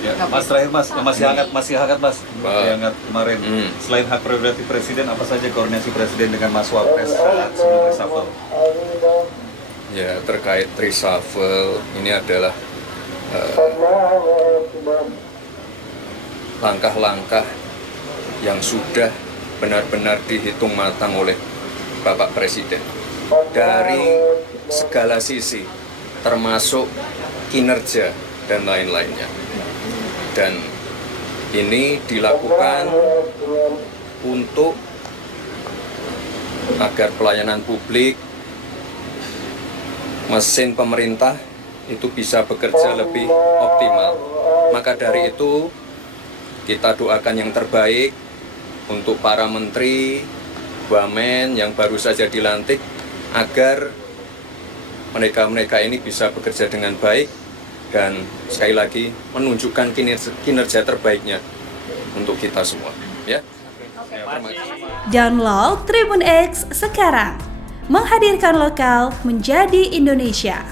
Ya, Mas terakhir Mas, yang masih hangat Mas, yang hangat kemarin. Selain hak prerogatif Presiden, apa saja koordinasi Presiden dengan Mas Wapres sebelum reshuffle? Ya, terkait reshuffle ini adalah langkah-langkah yang sudah benar-benar dihitung matang oleh Bapak Presiden dari segala sisi, termasuk kinerja dan lain-lainnya. Dan ini dilakukan untuk agar pelayanan publik, mesin pemerintah itu bisa bekerja lebih optimal. Maka dari itu kita doakan yang terbaik untuk para menteri, wamen yang baru saja dilantik agar mereka ini bisa bekerja dengan baik dan sekali lagi menunjukkan kinerja terbaiknya untuk kita semua. Ya. Download Tribun X sekarang, menghadirkan lokal menjadi Indonesia.